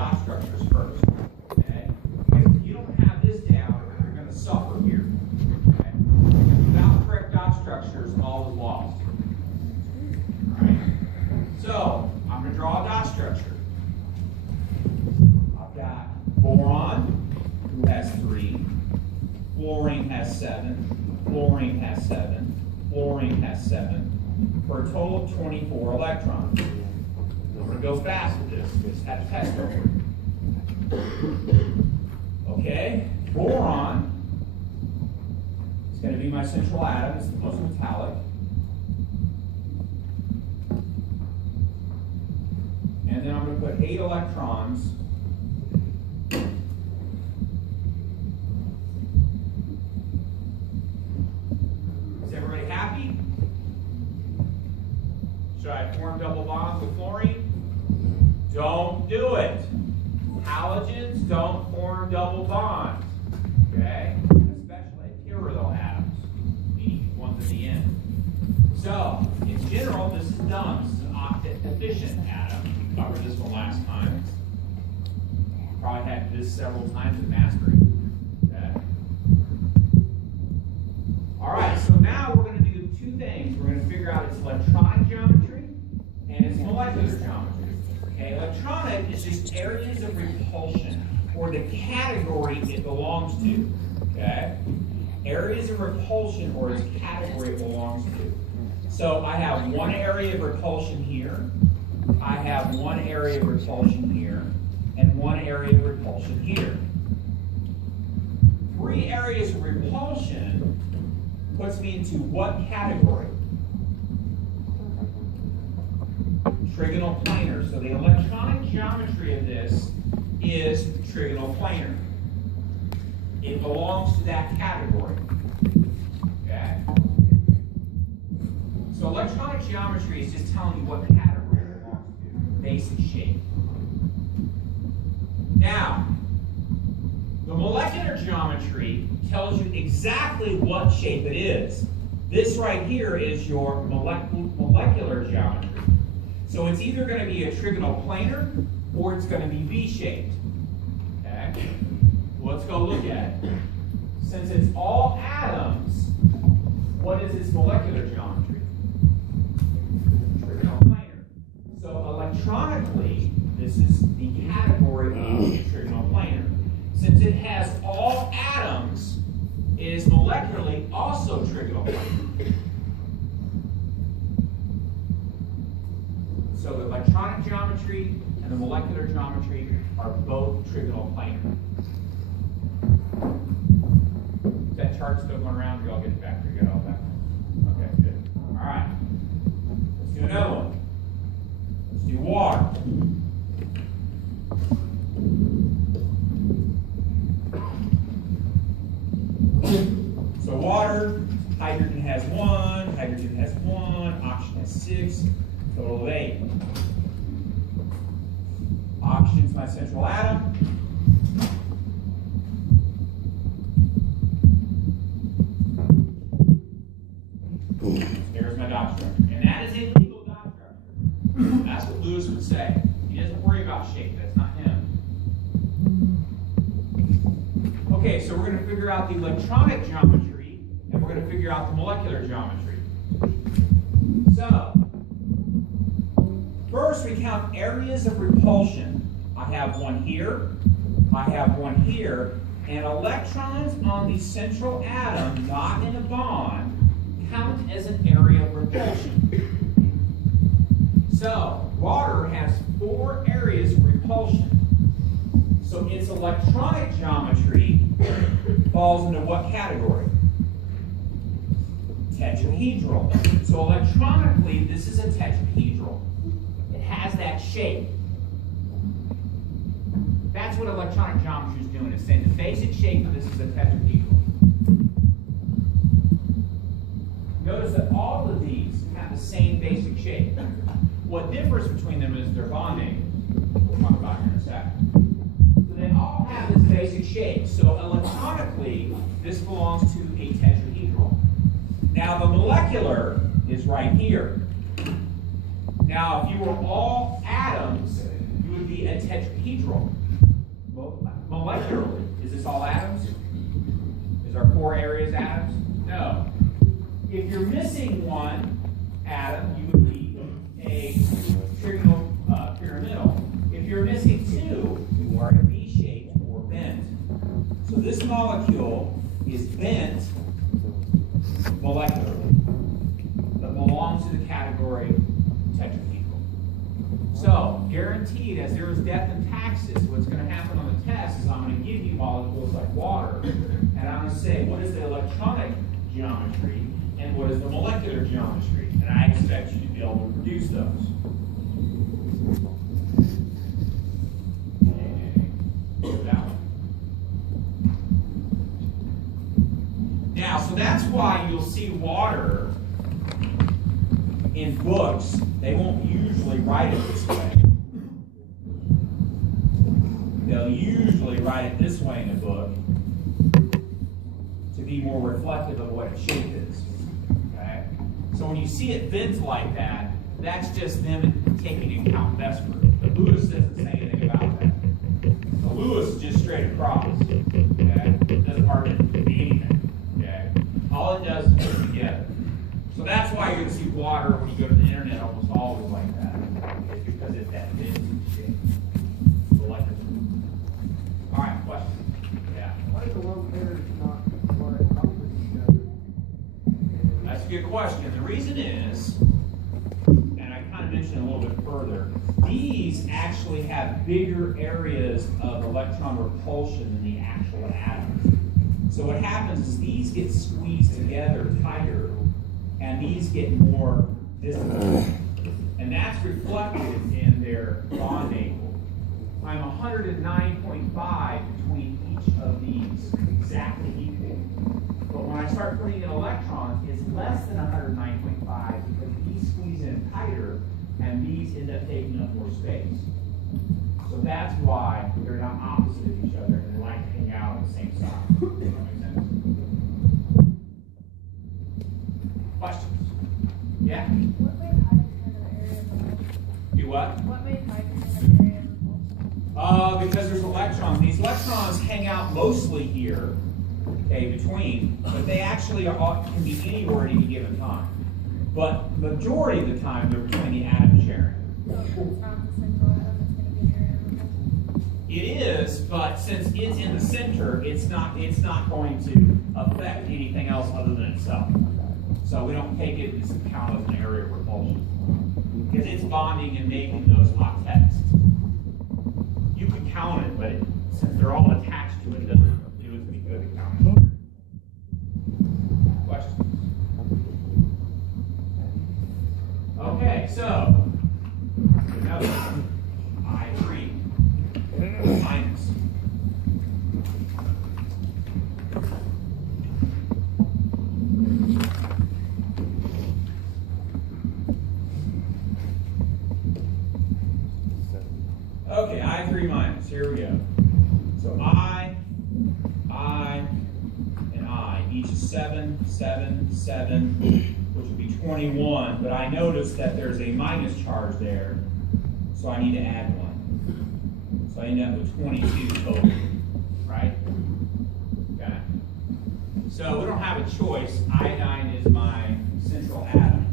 dot structures first. Okay? Because if you don't have this down, you're going to suffer here. Okay? Because without correct dot structures, all is lost. All right? So I'm going to draw a dot structure. I've got boron, who has 3. Fluorine has 7. Fluorine has 7. Fluorine has 7. For a total of 24 electrons. I'm going to go fast with this. Just have to test over it. Okay, boron is going to be my central atom. It's the most metallic. And then I'm going to put 8 electrons. Is everybody happy? Should I form double bonds with fluorine? Don't do it. Halogens don't form double bonds. Okay? Especially pyridyl atoms, meaning ones at the end. So, in general, this is dumb. This is an octet-efficient atom. We covered this one last time. Probably had this several times in mastery. Okay? All right, so now we're going to do 2 things. We're going to figure out its electronic geometry and its molecular geometry. Okay, electronic is just areas of repulsion, or the category it belongs to. Okay? Areas of repulsion, or its category it belongs to. So I have one area of repulsion here, I have one area of repulsion here, and one area of repulsion here. 3 areas of repulsion puts me into what category? Trigonal planar. So the electronic geometry of this is trigonal planar. It belongs to that category. Okay? So electronic geometry is just telling you what category it belongs to. Basic shape. Now, the molecular geometry tells you exactly what shape it is. This right here is your molecular geometry. So it's either going to be a trigonal planar or it's going to be V-shaped. Okay? Well, let's go look at it. Since it's all atoms, what is its molecular geometry? Trigonal planar. So electronically, this is the category of trigonal planar. Since it has all atoms, it is molecularly also trigonal planar. So the electronic geometry and the molecular geometry are both trigonal planar. Is that chart still going around? You all get it back? You get it all back? Okay, good. All right. Let's do another one. Let's do water. So water, hydrogen has 1, hydrogen has 1, oxygen has 6. Total of 8. Oxygen's my central atom. There's my dot structure. And that is a legal dot structure. That's what Lewis would say. He doesn't worry about shape. That's not him. Okay, so we're going to figure out the electronic geometry, and we're going to figure out the molecular geometry. So, first, we count areas of repulsion. I have one here, I have one here, and electrons on the central atom not in a bond count as an area of repulsion. So, water has 4 areas of repulsion. So its electronic geometry falls into what category? Tetrahedral. So electronically, this is a tetrahedral. Has that shape. That's what electronic geometry is doing. It's saying the basic shape of this is a tetrahedral. Notice that all of these have the same basic shape. What differs between them is their bonding. We'll talk about here in a second. So they all have this basic shape. So electronically, this belongs to a tetrahedral. Now the molecular is right here. Now, if you were all atoms, you would be a tetrahedral. Molecularly, is this all atoms? Is our core areas atoms? No. If you're missing one atom, you would be a pyramidal. If you're missing two, you are a V-shaped or bent. So this molecule is bent molecularly, but belongs to the category tetrahedral. So, guaranteed, as there is depth in taxes, what's going to happen on the test is I'm going to give you molecules like water, and I'm going to say, what is the electronic geometry, and what is the molecular geometry? And I expect you to be able to produce those. Now, so that's why you'll see water in books. They won't usually write it this way. They'll usually write it this way in a book to be more reflective of what its shape is. Okay? So when you see it bent like that, that's just them taking into account Vesper. But Lewis doesn't say anything about that. So Lewis is just straight across. Okay? It doesn't hardly do anything. Okay? All it does is put it together. So that's why you're going to see water when you go to the internet almost always like that. It's because it's that bent shape. Selective. All right, question. Yeah. Why is the lone pairs not quite opposite each other? That's a good question. The reason is, and I kind of mentioned a little bit further, these actually have bigger areas of electron repulsion than the actual atoms. So what happens is these get squeezed together tighter, and these get more distant. And that's reflected in their bond angle. I'm 109.5 between each of these, exactly equal. But when I start putting in electrons, it's less than 109.5 because these squeeze in tighter, and these end up taking up more space. So that's why they're not opposite of each other, and they like to hang out on the same side. Does that make sense? Questions? Yeah? What made hydrogen an area of repulsion? Do what? What made hydrogen an area of repulsion? Because there's electrons. These electrons hang out mostly here, okay, between, but they actually can be anywhere at any given time. But majority of the time, they're between the atom sharing. So if it's not the central atom, it's going to be an area of repulsion? It is, but since it's in the center, it's not going to affect anything else other than itself. So we don't take it as count as an area of repulsion. Because it's bonding and making those octets. You can count it, but since they're all attached to it, it would be good to count it. Questions? Okay, so another one. I3 minus. Okay, I3 minus. Here we go. So I, and I. Each is 7, 7, 7, which would be 21. But I noticed that there's a minus charge there, so I need to add 1. So I end up with 22 total, right? Okay. So we don't have a choice. Iodine is my central atom.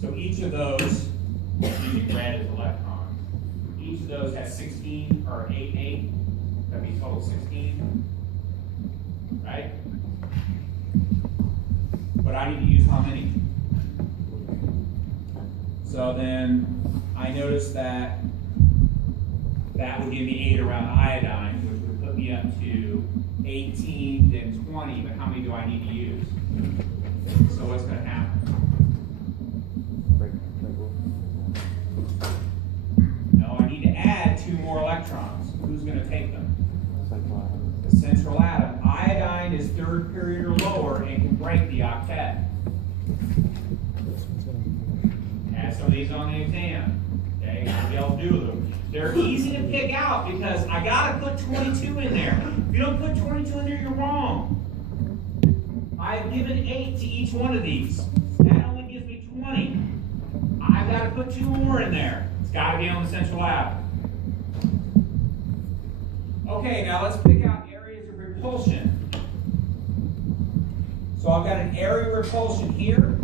So each of those, using red as electrons, each of those has 16 or 8, 8. That'd be total 16, right? But I need to use how many? So then I noticed that that would give me 8 around iodine, which would put me up to 18, then 20. But how many do I need to use? So what's going to happen? No, I need to add 2 more electrons. Who's going to take them? The central atom. Iodine is 3rd period or lower and can break the octet. Add some of these on the exam. Okay, you'll be able to do them. They're easy to pick out because I gotta put 22 in there. If you don't put 22 in there, you're wrong. I've given 8 to each one of these. That only gives me 20. I've got to put 2 more in there. It's got to be on the central atom. Okay, now let's pick out areas of repulsion. So I've got an area of repulsion here.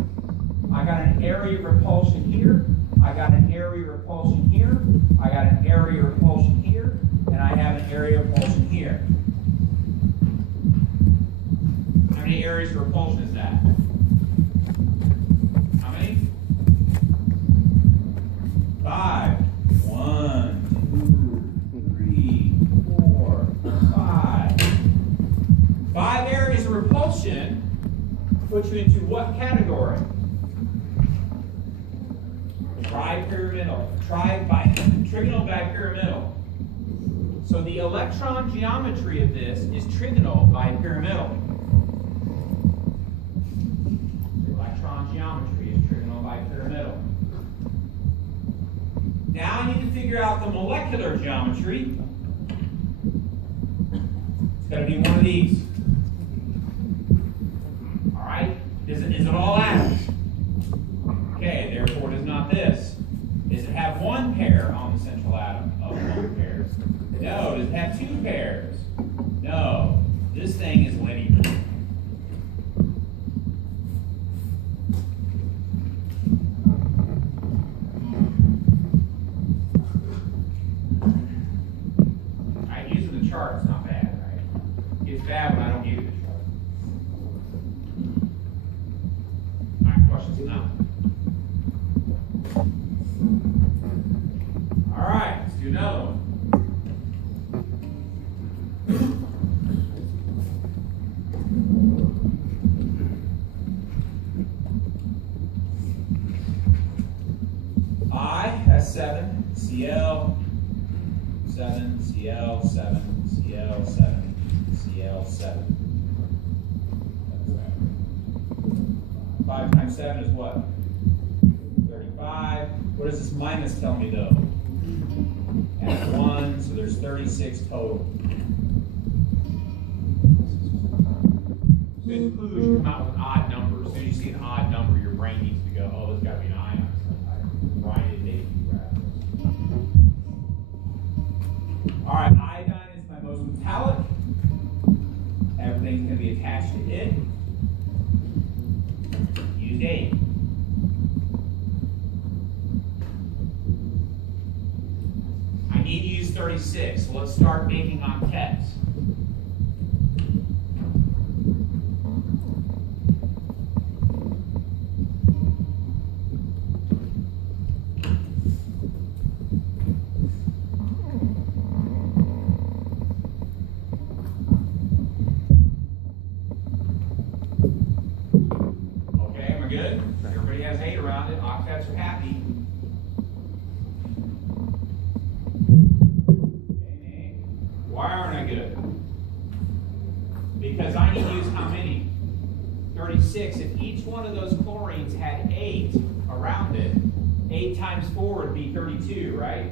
I got an area of repulsion here. I got an area of repulsion here. I got an area of repulsion here. And I have an area of repulsion here. How many areas of repulsion is that? How many? 5. 1, 2, 3, 4, 5. 5 areas of repulsion put you into what category? Tripyramidal. Trigonal bipyramidal. So the electron geometry of this is trigonal bipyramidal. The electron geometry is trigonal bipyramidal. Now I need to figure out the molecular geometry. It's got to be one of these. All right? Is it all atoms? Okay, therefore it is not this. Does it have 1 pair on the central atom of lone pairs? No. Does it have 2 pairs? No. This thing is linear. Using the chart is not bad, right? It's bad when I don't give you the chart. All right, questions now. All right, let's do another one. I has 7, Cl, 7, Cl, 7, Cl, 7, Cl, 7. 5 times 7 is what? 35. What does this minus tell me though? Add 1, so there's 36 total. As soon as clues, you come out with an odd number. As soon as you see an odd number, your brain needs to go, oh, there's got to be an ion. Brian didn't All right, iodine is my most metallic. Everything's going to be attached to it. Use 8. I need to use 36, so let's start making octets. Good. Everybody has 8 around it. Octets are happy. Why aren't I good? Because I need to use how many? 36. If each one of those chlorines had 8 around it, 8 times 4 would be 32, right?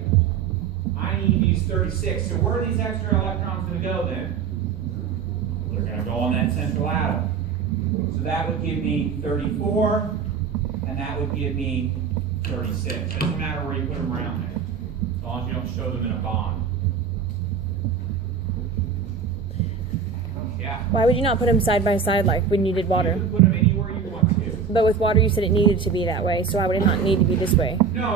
I need to use 36. So where are these extra electrons going to go then? They're going to go on that central atom. So that would give me 34, and that would give me 36. Doesn't matter where you put them around there, as long as you don't show them in a bond. Yeah? Why would you not put them side by side like when you did water? You can put them anywhere you want to. But with water you said it needed to be that way, so why would it not need to be this way? No.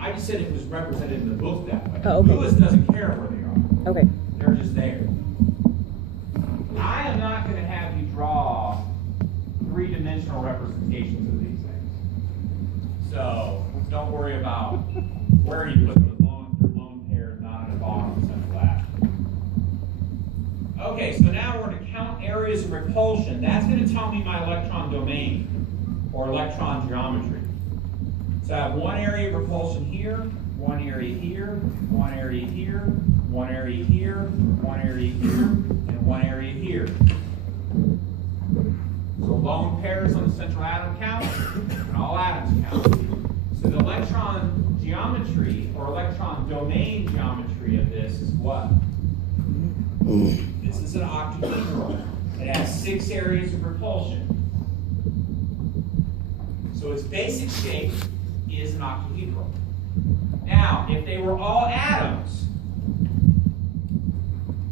I just said it was represented in the book that way. Oh, okay. Lewis doesn't care where they are. Okay. They're just there. I am not going to have you draw 3-dimensional representations of these things. So don't worry about where you put them as long as they're lone pairs, not in a bottom central atom. Okay, so now we're going to count areas of repulsion. That's going to tell me my electron domain or electron geometry. So I have one area of repulsion here, one area here, one area here, one area here, one area here, and one area here. So lone pairs on the central atom count, and all atoms count. So the electron geometry geometry or electron domain geometry of this is what? This is an octahedral. It has 6 areas of repulsion. So its basic shape is an octahedral. Now, if they were all atoms,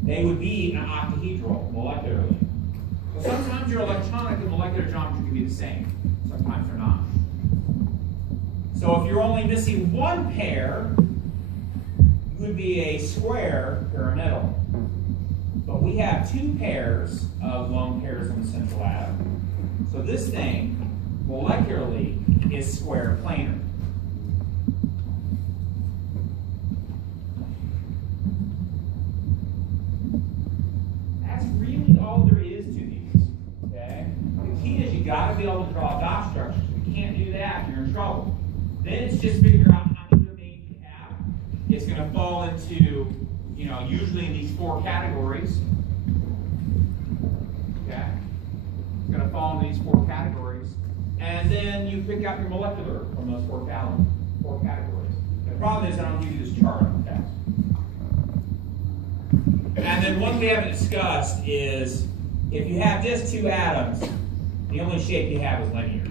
they would be an octahedral molecularly. So sometimes your electronic and molecular geometry can be the same. Sometimes they're not. So if you're only missing one pair, it would be a square pyramidal. But we have 2 pairs of lone pairs on the central atom. So this thing, molecularly, is square planar. That's really all there is to these. Okay? The key is you got to be able to draw dot structures. If you can't do that, you're in trouble. Then it's just figure out how many domains you have. It's going to fall into, usually in these 4 categories. Okay? It's going to fall into these 4 categories. And then you pick out your molecular from those 4 categories. The problem is I don't give you this chart on the test. And then one we haven't discussed is if you have just 2 atoms, the only shape you have is linear.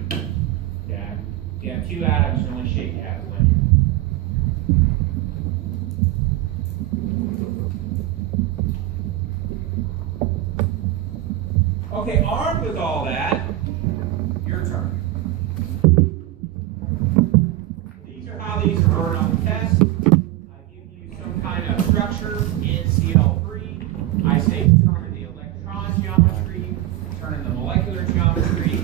Okay? If you have 2 atoms, the only shape you have is linear. Okay, armed with all that, your turn. These are how these are worded on the test. I give you some kind of structure in CL3. I say determine the electron geometry, determine the molecular geometry.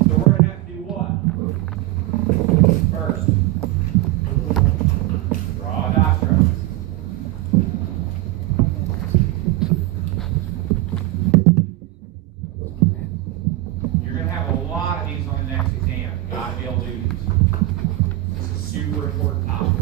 So we're going to have to do what? First, draw a dot structure. You're going to have a lot of these on the next exam. You've got to be able to do these. This is a super important topic.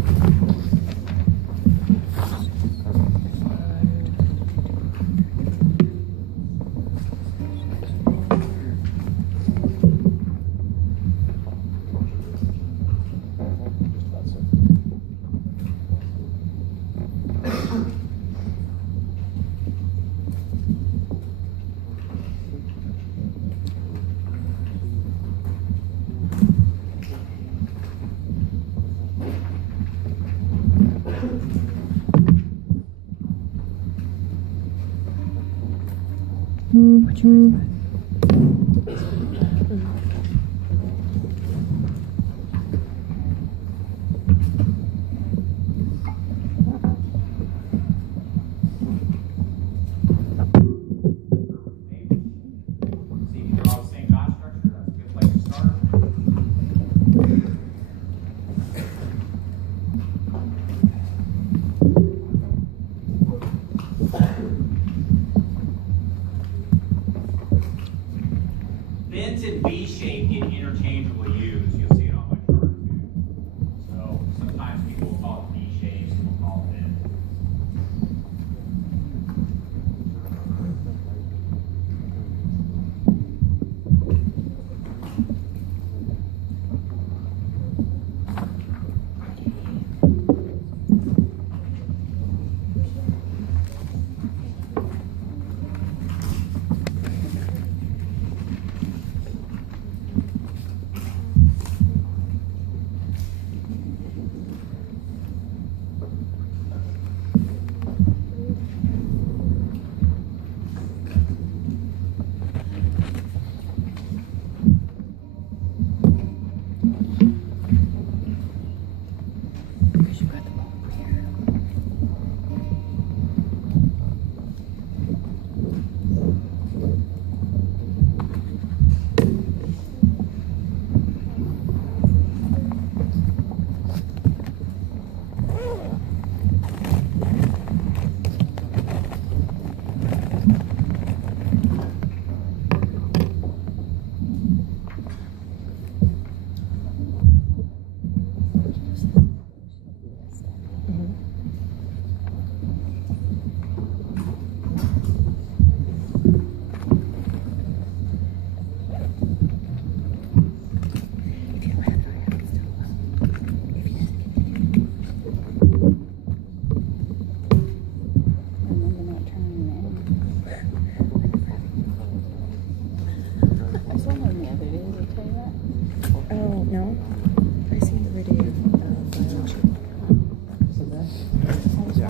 I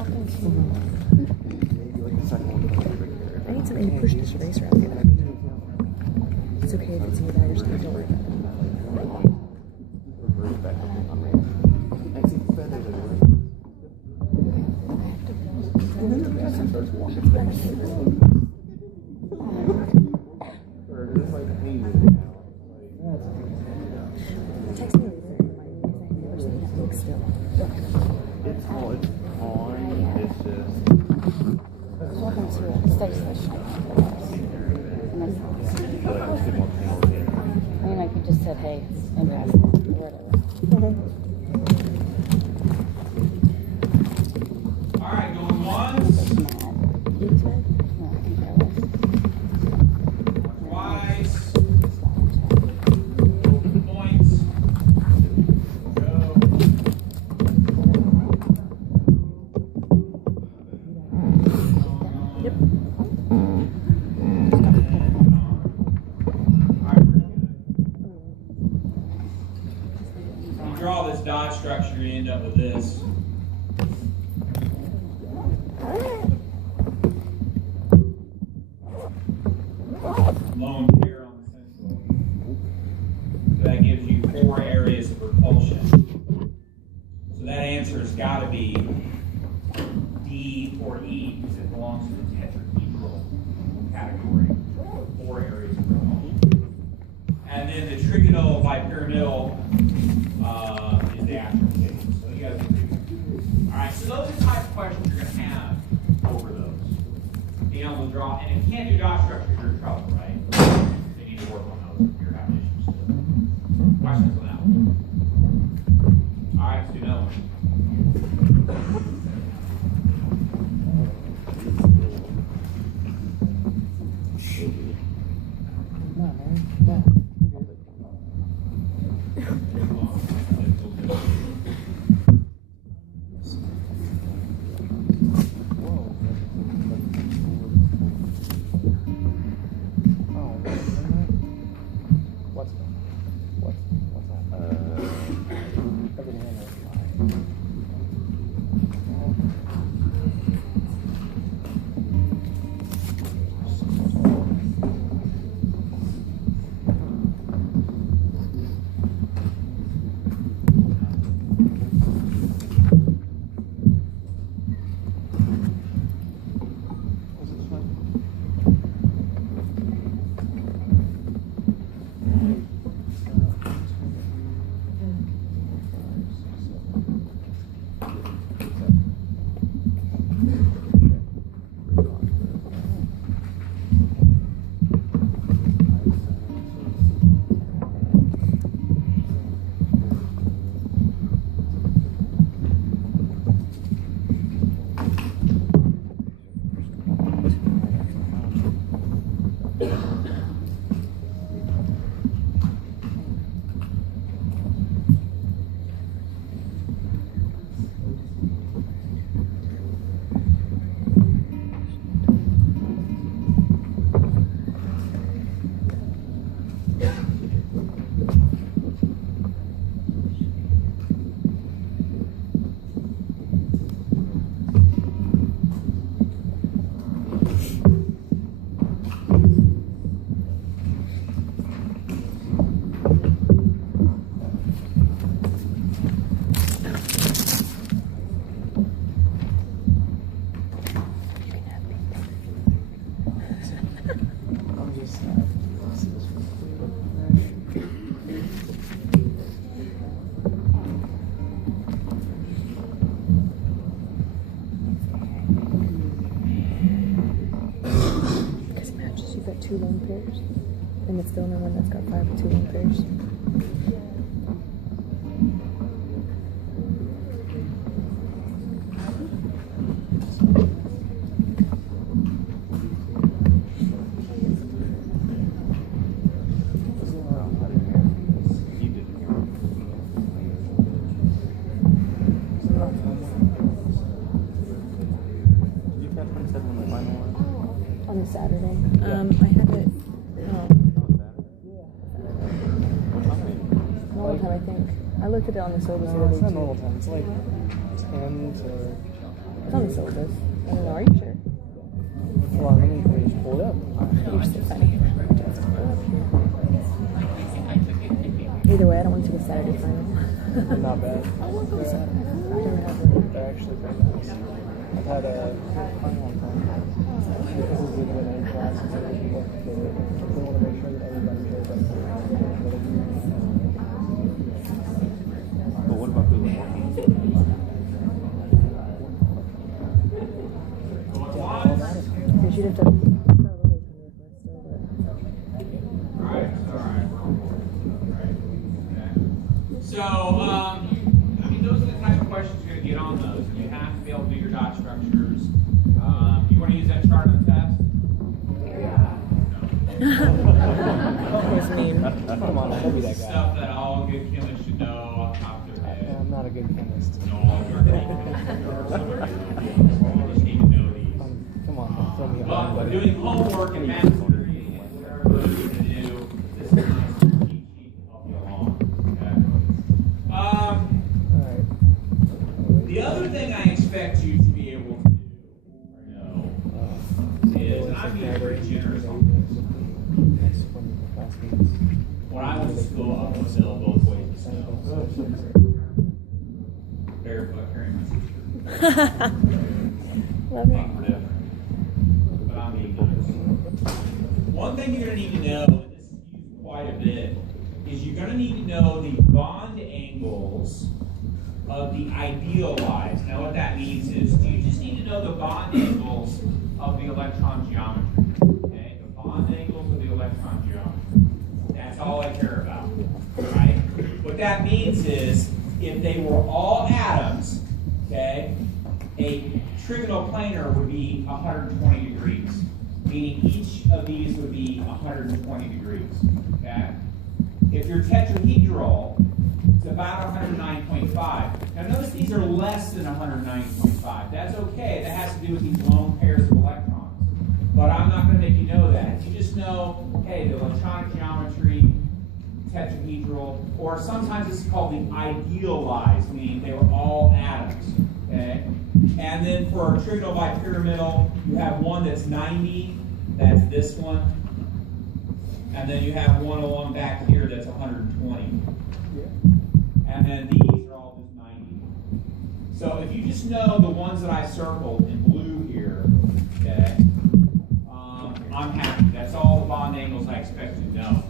need something to push this eraser out the other. It's okay if it's in your bag or something. Don't worry about it. Text me later and remind me because I never seen that link still. It's on. It's just. Welcome to a study session. I mean, like you just said, hey, and pass it, or whatever. All right, going once, No, I think that was. twice, points, go. Yep. You draw this dot structure, you end up with this. Lone pair on the central. So that gives you 4 areas of repulsion. So that answer has got to be D or E because it belongs to the tetrahedral category. 4 areas of repulsion. And then the trigonal bipyramidal is the actual case. So you guys agree. All right, so those are the type of questions you're going to have over those. Being able to draw, and if you can't do dot structure, you're in trouble, right? So you need to work on those if you're having issues. Questions on that one? All right, let's do another one. got 2 lone pairs, and it's the only one that's got 5 with 2 lone pairs. On the Saturday. I had it. Normal time, I think. I looked at it on the syllabus the other day. It's not too. normal time. It's like 10 to It's on the syllabus. I don't know. Are you sure? Well, let me just pull it up. You're so funny. Either way, I don't want to take a Saturday final. Not bad. I want to go Saturday. They're actually very nice. I've had a final time. Because it's good in any class, it's like they want to make sure that everybody shows up. But what about doing more? Because you'd have to. Alright. So, I mean, those are the type of questions you're going to get on those. You have to be able to do your dot structures. You want to use that chart on the test? He's mean. Come on, don't be that guy. Stuff that all good chemists should know off the top of their head. I'm not a good chemist. No, you're just need to know these. Come on, throw me But on. doing homework and math and whatever you're going to do, this is a nice cheat sheet to help you along. Okay? Alright. The other thing I expect you to be able to do or know is, and I'm being pretty generous on this. When I went to school, I was still both ways to snow. Barefoot carrying my sister. Love it. Different. But I'm being nice. One thing you're going to need to know, and this is used quite a bit, is you're going to need to know the bond angles of the idealized. Now what that means is you just need to know the bond angles of the electron geometry. Okay? The bond angles of the electron geometry. That's all I care about. Right? What that means is if they were all atoms, okay, a trigonal planar would be 120 degrees, meaning each of these would be 120 degrees. Okay? If you're tetrahedral, it's about 109.5. Now notice these are less than 109.5. That's okay. That has to do with these lone pairs of electrons. But I'm not going to make you know that. You just know, hey, the electronic geometry, tetrahedral, or sometimes it's called the idealized, meaning they were all atoms. Okay? And then for a trigonal bipyramidal, you have one that's 90, that's this one. And then you have one along back here that's 120. And then these are all just 90. So if you just know the ones that I circled in blue here, okay, I'm happy. That's all the bond angles I expect you to know.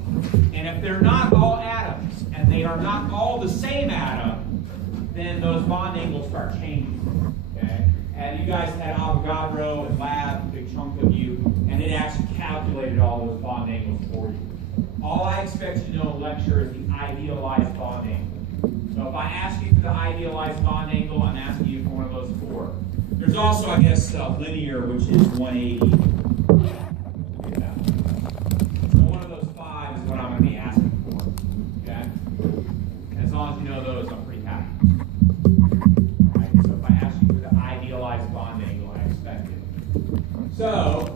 And if they're not all atoms, and they are not all the same atom, then those bond angles start changing. Okay? And you guys had Avogadro in lab, a big chunk of you, and it actually calculated all those bond angles for you. All I expect you to know in lecture is the idealized bond angle. So if I ask you for the idealized bond angle, I'm asking you for one of those four. There's also, I guess, linear, which is 180. Yeah. So one of those five is what I'm going to be asking for. Okay? And as long as you know those, I'm pretty happy. All right, so if I ask you for the idealized bond angle, I expect it. So,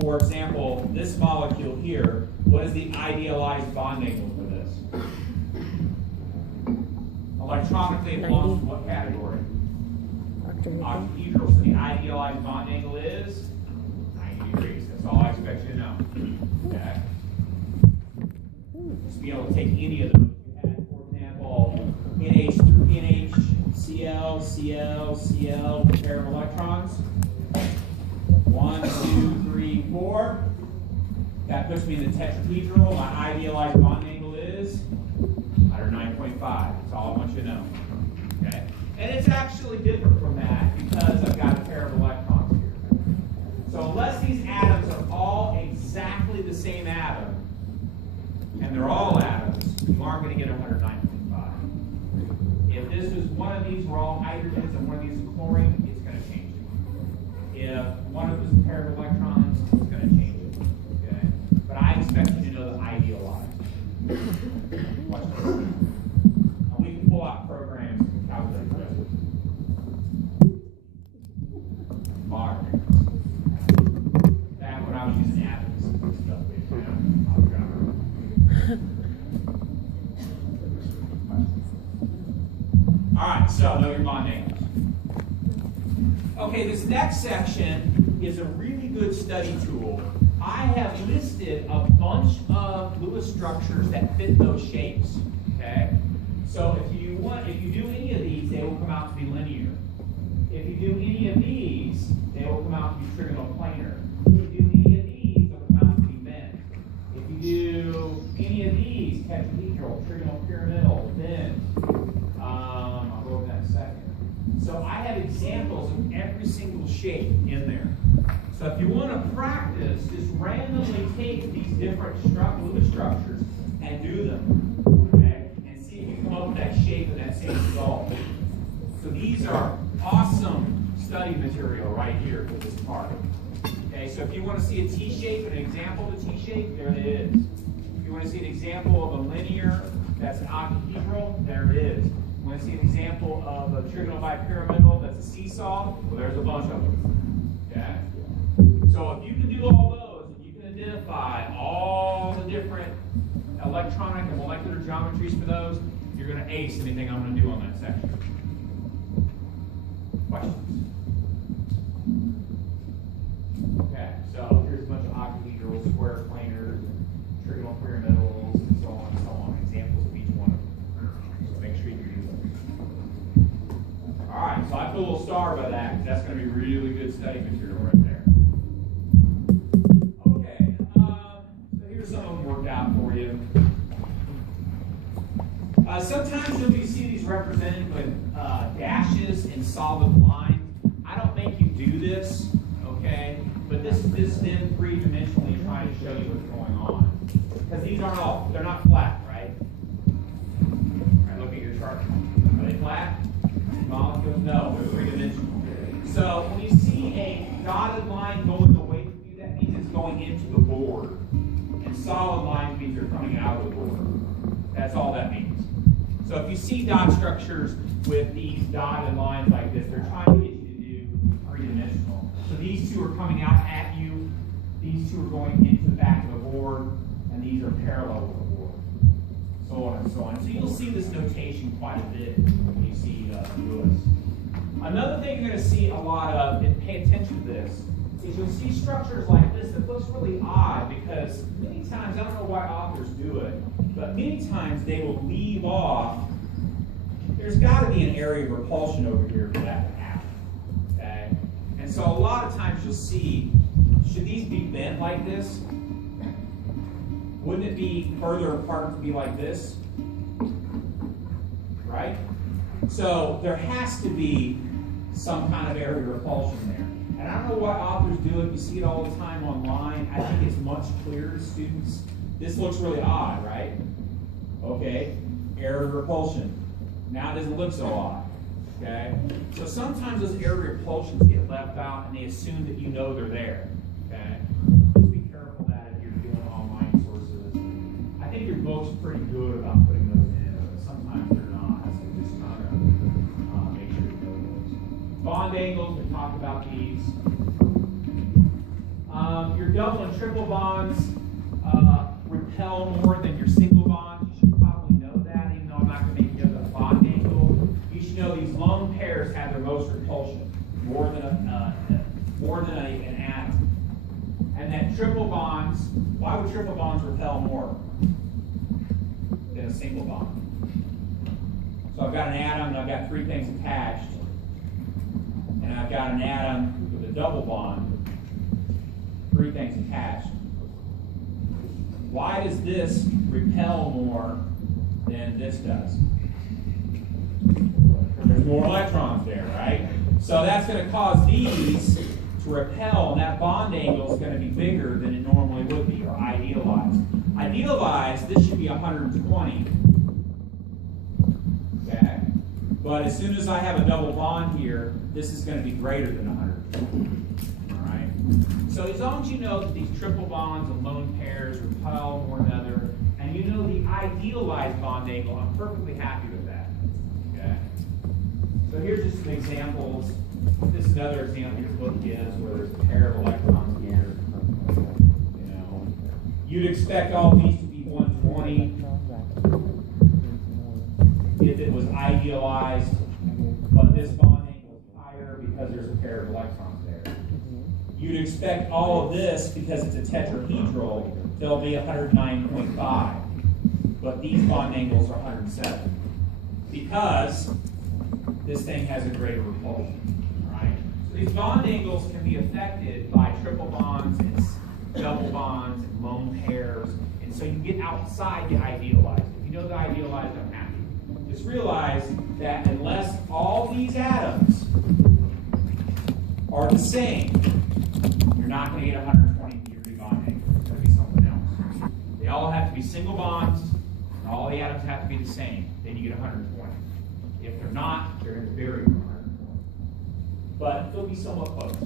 for example, this molecule here, what is the idealized bond angle for this? Electronically, it belongs to what category? Octahedral. So the idealized bond angle is 90 degrees. That's all I expect you to know. Okay? Just be able to take any of those. You had, for example, NH, Cl, with a pair of electrons. 1, 2, 3, 4. That puts me in the tetrahedral. My idealized bond angle is 109.5. That's all I want you to know. Okay? And it's actually different from that because I've got a pair of electrons here. So unless these atoms are all exactly the same atom, and they're all atoms, you aren't going to get 109.5. If this is one of these were all hydrogens and one of these is chlorine, it's going to change it. If one of them is a pair of electrons, it's going to change it. Okay? But I expect you to know the idealized. Watch this. Now we can pull out programs and calculate this. Back when I was using atoms and stuff, we found Avogadro. All right, So know your bond angles. Okay, this next section is a really good study tool. I have listed a bunch of Lewis structures that fit those shapes. Okay, so if you do any of these, they will come out to be linear. If you do any of these, they will come out to be trigonal planar. If you do any of these, they'll come out to be bent. If you do any of these, tetrahedral, trigonal pyramidal, bent. I'll go over that in a second. So I have examples of every single shape in there. So if you want to practice, just randomly take these different Lewis structures and do them, okay? And see if you come up with that shape and that same result. So these are awesome study material right here for this part. Okay, so if you want to see a T-shape and an example of a T-shape, there it is. If you want to see an example of a linear, that's an octahedral, there it is. You want to see an example of a trigonal bipyramidal, that's a seesaw, well, there's a bunch of them. Okay? So if you can do all those, and you can identify all the different electronic and molecular geometries for those, you're going to ace anything I'm going to do on that section. Questions? Okay, so here's a bunch of octahedral, square planars, trigonal pyramidals, and so on and so on. Examples of each one of them. So make sure you do those. All right, so I put a little star by that because that's going to be really good study material right there. Okay, so here's some of them worked out for you. Sometimes you'll see these represented with dashes and solid lines. I don't make you do this, okay? But this is them three-dimensionally trying to show you what's going on. Because these aren't all, they're not flat, right? All right, look at your chart. Are they flat? Molecules? No, they're three-dimensional. So when you see a dotted line going away from you, that means it's going into the board. And solid lines means they're coming out of the board. That's all that means. So if you see dot structures with these dotted lines like this, they're trying to get you to do three-dimensional. So these two are coming out at you, these two are going into the back of the board, and these are parallel with the board. So on and so on. So you'll see this notation quite a bit when you see Lewis. Another thing you're going to see a lot of, and pay attention to this, is you'll see structures like this that looks really odd because many times, I don't know why authors do it, but many times they will leave off, there's got to be an area of repulsion over here for that to happen, okay? And so a lot of times you'll see, should these be bent like this? Wouldn't it be further apart to be like this? Right? So there has to be some kind of area of repulsion there. And I don't know why authors do it. You see it all the time online. I think it's much clearer to students. This looks really odd, right? Okay, area of repulsion. Now it doesn't look so odd, okay? So sometimes those area repulsions get left out and they assume that you know they're there, okay? Just be careful of that if you're doing online sources. I think your book's pretty good about putting those in, but sometimes they're not. So just try to make sure you know those. Bond angles, we talked about these. Your double and triple bonds repel more than your single bonds. You should probably know that, even though I'm not going to make you know the bond angle. You should know these lone pairs have their most repulsion, more than an atom. And that triple bonds, why would triple bonds repel more than a single bond? So I've got an atom and I've got three things attached. And I've got an atom with a double bond, three things attached. Why does this repel more than this does? There's more electrons there, right? So that's going to cause these to repel, and that bond angle is going to be bigger than it normally would be, or idealized. Idealized, this should be 120. Okay? But as soon as I have a double bond here, this is going to be greater than 120. All right? So as long as you know that these triple bonds and lone pairs repel one another, and you know the idealized bond angle, I'm perfectly happy with that. Okay? So here's just some examples. This is another example your book gives where there's a pair of electrons here. You know, you'd expect all these to be 120 if it was idealized. but this bond angle is higher because there's a pair of electrons there. You'd expect all of this, because it's a tetrahedral, they'll be 109.5, but these bond angles are 107 because this thing has a greater repulsion, right? So these bond angles can be affected by triple bonds and double bonds and lone pairs, and so you get outside the idealized. If you know the idealized, I'm happy. Just realize that unless all these atoms are the same, you're not going to get a 120-degree bond angle. It's going to be something else. They all have to be single bonds, and all the atoms have to be the same. Then you get 120. If they're not, they're going to vary from 120. But they'll be somewhat close.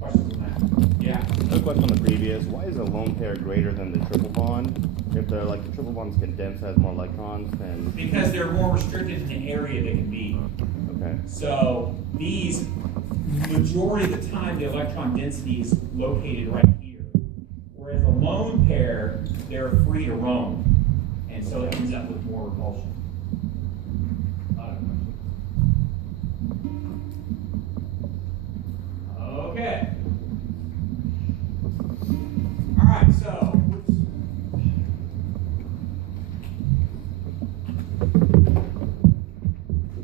Questions on that? Yeah. No question on the previous. Why is a lone pair greater than the triple bond? If the triple bond's condensed, has more electrons, then Because they're more restricted in the area they can be. okay. So these, majority of the time, the electron density is located right here. Whereas a lone pair, they're free to roam. And so it ends up with more repulsion. Okay. All right, so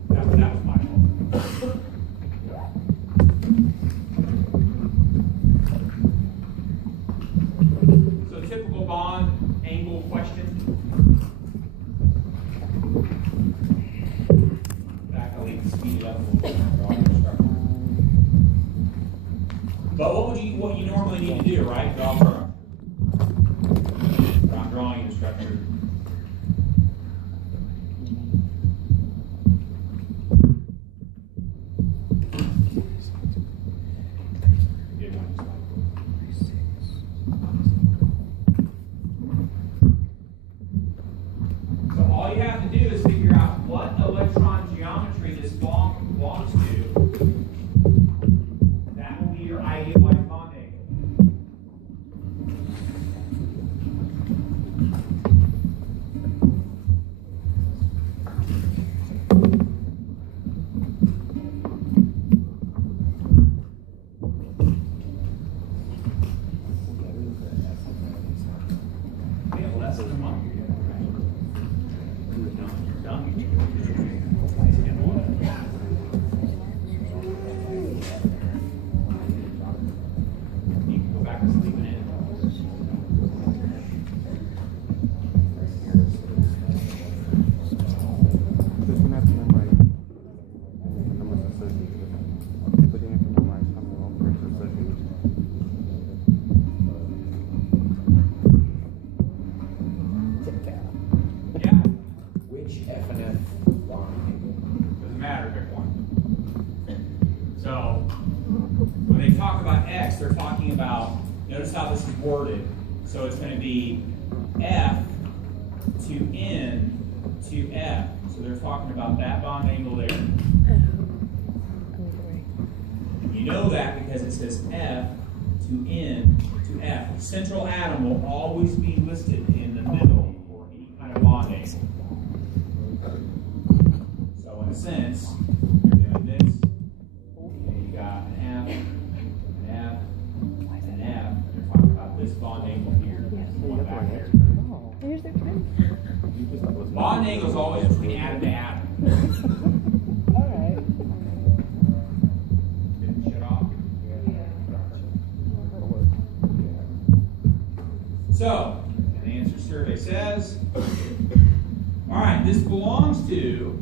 that was my fault. So typical bond angle question. In fact, I'll even speed it up a little bit. But what you normally need to do, right? Draw a structure. I'm drawing the structure. So all you have to do is figure out what electron geometry this belongs to. That will be your idealized bond angle. We have less than a month. You're done. You can go back to sleeping in. Just gonna have to memorize numbers associated with it. But you have to memorize how many lone pairs are associated with it. Yeah, Which F and F bond angle? doesn't matter, pick one. So, when they talk about X, they're talking about, notice how this is worded. So it's going to be F to N to F. So they're talking about that bond angle there. You know that because it says F to N to F. The central atom will always be listed in the middle for any kind of bond angle. So in a sense, you're doing this, and you got an F, an F, an F, and they're talking about this bond angle here. Going back there. Here's their twin. Bond angle is always between atom to atom. All right. Didn't shut off. So, and the answer survey says, all right, this belongs to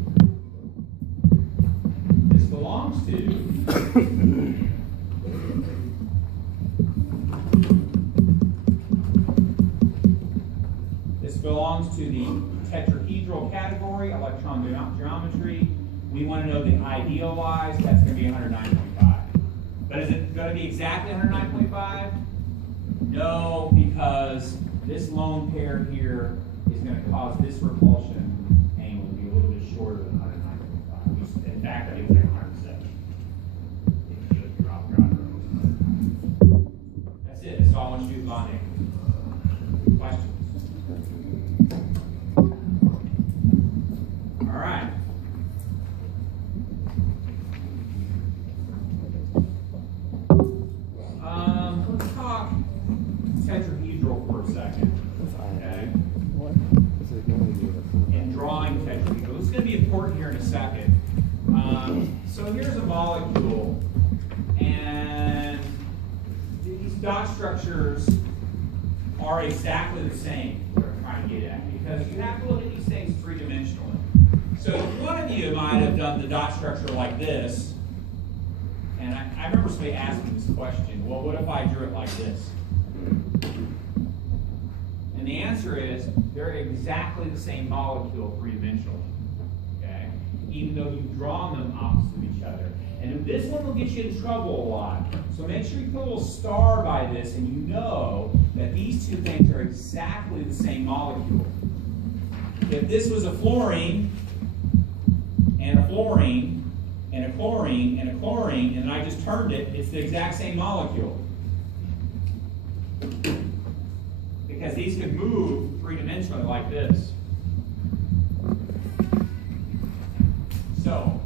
the tetrahedral category, electron geometry. We want to know the idealized, that's going to be 109.5. But is it going to be exactly 109.5? No, because this lone pair here is going to cause this repulsion angle to be a little bit shorter than 109.5. In fact, I think it's like 107. That's it. That's all I want you to do with bond angle. Questions? All right. so here's a molecule, and these dot structures are exactly the same, what I'm trying to get at, because you have to look at these things three-dimensionally. So one of you might have done the dot structure like this, and I remember somebody asking this question, well, what if I drew it like this? And the answer is, they're exactly the same molecule three-dimensionally, okay? Even though you've drawn them opposite of each other. And this one will get you in trouble a lot. So make sure you put a little star by this and you know that these two things are exactly the same molecule. If this was a fluorine, and a fluorine, and a chlorine, and a chlorine, and I just turned it, it's the exact same molecule. Because these could move three-dimensionally like this. So,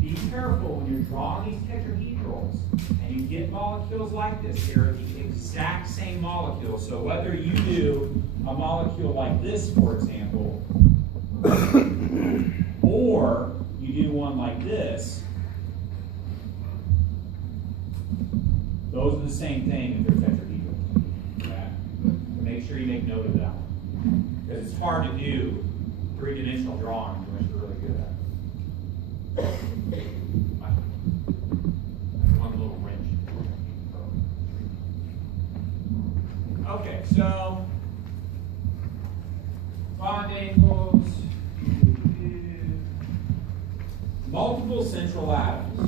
be careful when you're drawing these tetrahedrals and you get molecules like this. They're the exact same molecule. So whether you do a molecule like this, for example, or you do one like this, those are the same thing if they're tetrahedrals. Okay? Make sure you make note of that one. Because it's hard to do three-dimensional drawing unless you're really good at it. On a little wrench. Okay, so bond angles, multiple central atoms.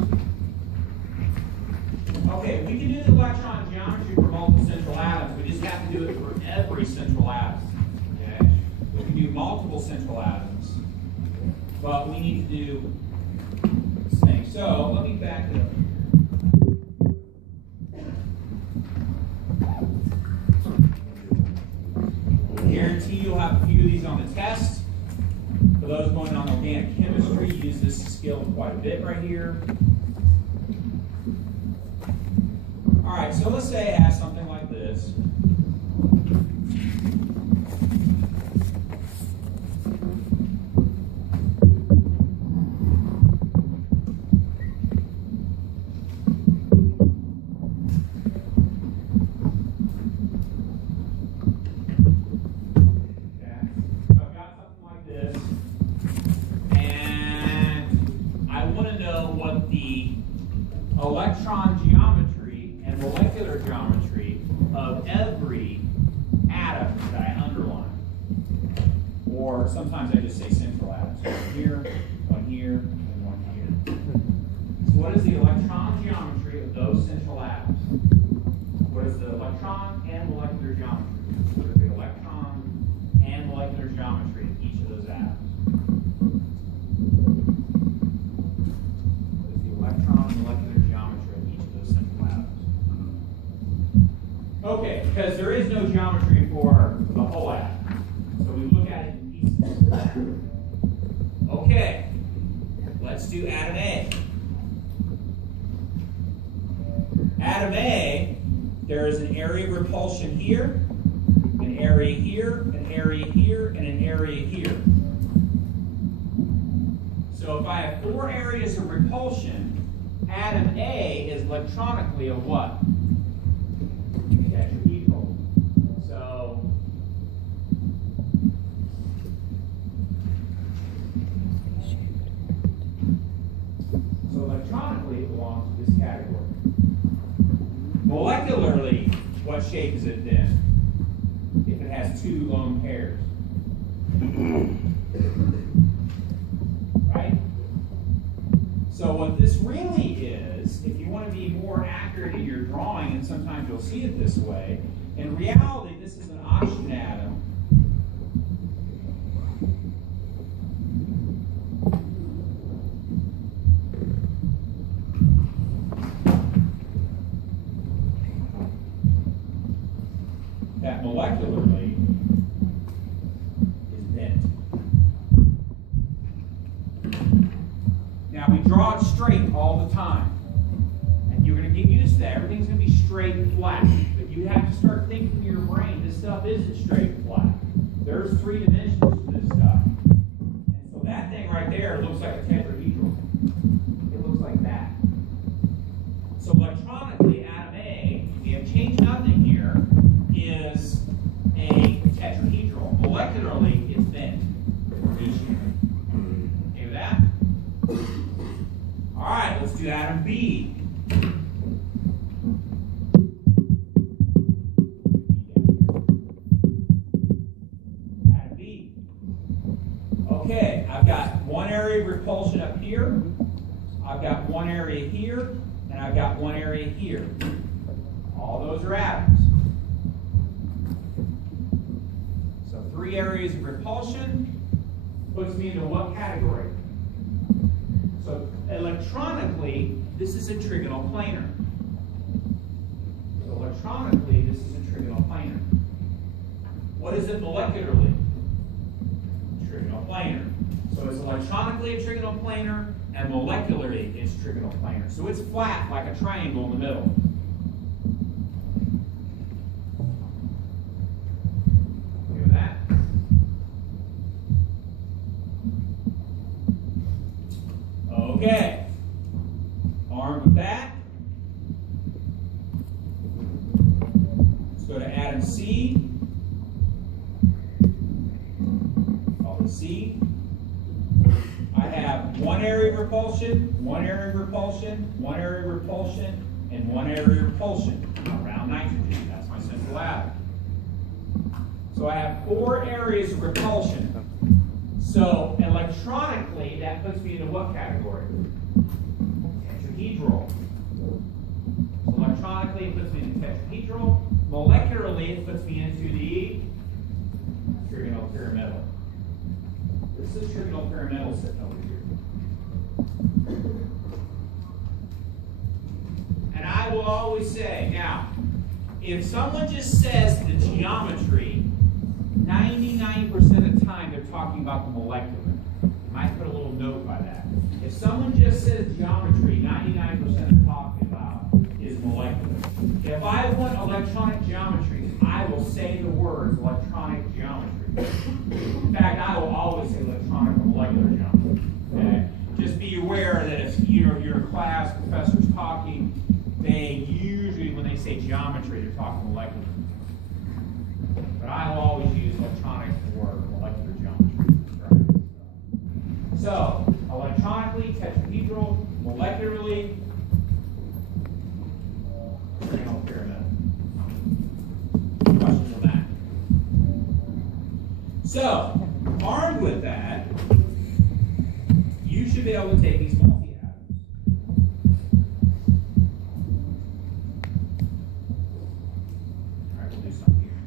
Okay, we can do the electron geometry for multiple central atoms. We just have to do it for every central atom. Okay, we can do multiple central atoms, but we need to do this thing. So let me back it up here. Guarantee you'll have a few of these on the test. For those going on organic chemistry, use this skill quite a bit right here. All right, so let's say it has something like this. Electron geometry and molecular geometry of every atom that I underline. Or sometimes I just say central atoms. So one here, and one here. So what is the electron geometry of those central atoms? What is the electron and molecular geometry? What is the electron and molecular geometry of each of those atoms? What is the electron and molecular geometry of each of those central atoms? Okay, because there is no geometry for the whole atom. So we look at it in pieces. Okay, let's do atom A. Atom A, there is an area of repulsion here, an area here, an area here, and an area here. So if I have 4 areas of repulsion, atom A is electronically a what? Tetrahedral. So electronically it belongs to this category. Molecularly, what shape is it then? If it has 2 lone pairs. Right? So what this really is, if you want to be more accurate in your drawing, and sometimes you'll see it this way, in reality this is an oxygen atom. That molecularly is bent. Now we draw it straight all the time. And you're going to get used to that. Everything's going to be straight and flat. But you have to start thinking in your brain, this stuff isn't straight and flat. There's 3 dimensions to this stuff. And so that thing right there looks like a tetrahedral. It looks like that. let's do atom B. Atom B. Okay, I've got one area of repulsion up here, I've got one area here, and I've got one area here. All those are atoms. So 3 areas of repulsion puts me into what category? So electronically, this is a trigonal planar. So electronically, this is a trigonal planar. What is it molecularly? Trigonal planar. So it's electronically a trigonal planar, and molecularly it's trigonal planar. So it's flat like a triangle in the middle. Look at that. Okay. Armed with that, let's go to atom C. Call it C. I have one area of repulsion, one area of repulsion, one area of repulsion, and one area of repulsion around nitrogen. That's my central atom. So I have 4 areas of repulsion. So electronically, that puts me into what category? Tetrahedral. So electronically, it puts me into tetrahedral. Molecularly, it puts me into the trigonal pyramidal. This is trigonal pyramidal sitting over here. And I will always say, now, if someone just says the geometry, 99% of the time they're talking about the molecular. You might put a little note by that. If someone just says geometry, 99% of talking about is molecular. If I want electronic geometry, I will say the words electronic geometry. In fact, I will always say electronic or molecular geometry. Okay? Just be aware that if you're in class, professor's talking, they usually, when they say geometry, they're talking molecular. But I will always use electronic or molecular geometry. Right? So, electronically, tetrahedral, molecularly, trigonal pyramidal. Questions on that? So, armed with that, you should be able to take these multi-atoms. All right, we'll do something here.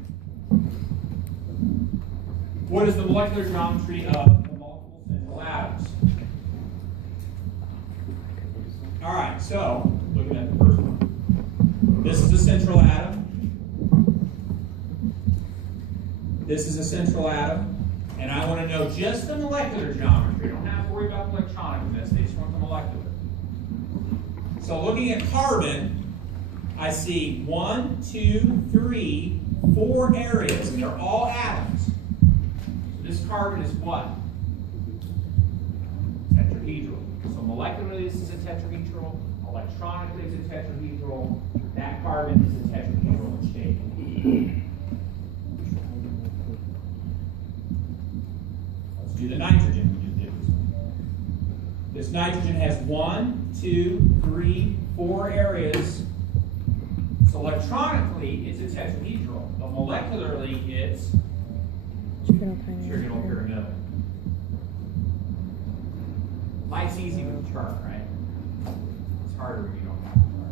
What is the molecular geometry of the multiple central atoms? All right, so looking at the first one. This is a central atom. This is a central atom. And I want to know just the molecular geometry. I don't have to worry about the electronic in this. I just want the molecular. So looking at carbon, I see 1, 2, 3, 4 areas, and they're all atoms. So this carbon is what? Tetrahedral. So molecularly, this is a tetrahedral. Electronically, it's a tetrahedral. That carbon is a tetrahedral in shape. Let's do the nitrogen. We just did this one. This nitrogen has 1, 2, 3, 4 areas. So electronically, it's a tetrahedral, but molecularly, it's trigonal pyramidal. Life's easy with a chart, right? It's harder when you don't have a chart.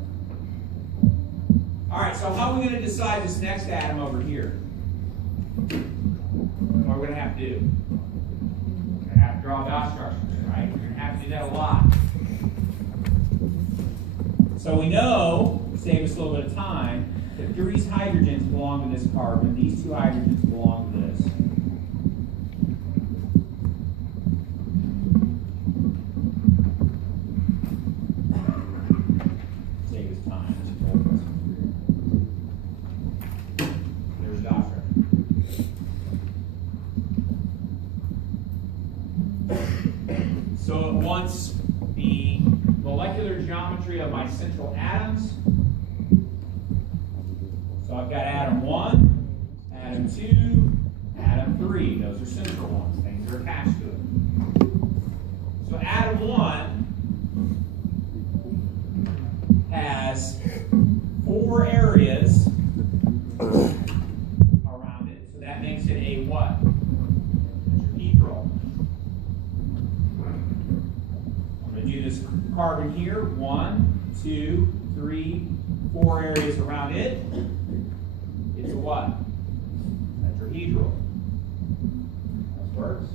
All right, so how are we going to decide this next atom over here? What are we going to have to do? We're going to have to draw dot structures, right? We're going to have to do that a lot. So we know, to save us a little bit of time, that these hydrogens belong to this carbon, these 2 hydrogens belong to this. Save us time. There's dot structure. So it wants the molecular geometry of my central atoms. So I've got atom 1, atom 2, atom 3. Those are central ones. Things are attached to it. So atom 1 has 4 areas around it. So that makes it a what? Tetrahedral. I'm going to do this carbon here. 1, 2, 3, 4 areas around it. It's a what? Tetrahedral. That works.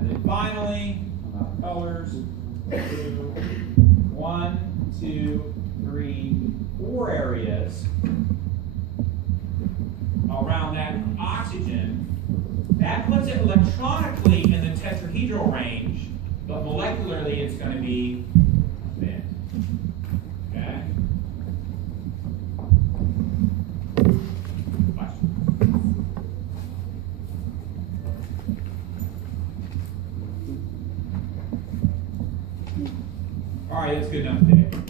And then finally, colors. 1, 2, 3, 4 areas around that oxygen. That puts it electronically in the tetrahedral range, but molecularly it's going to be bent. Okay? All right, that's good enough today.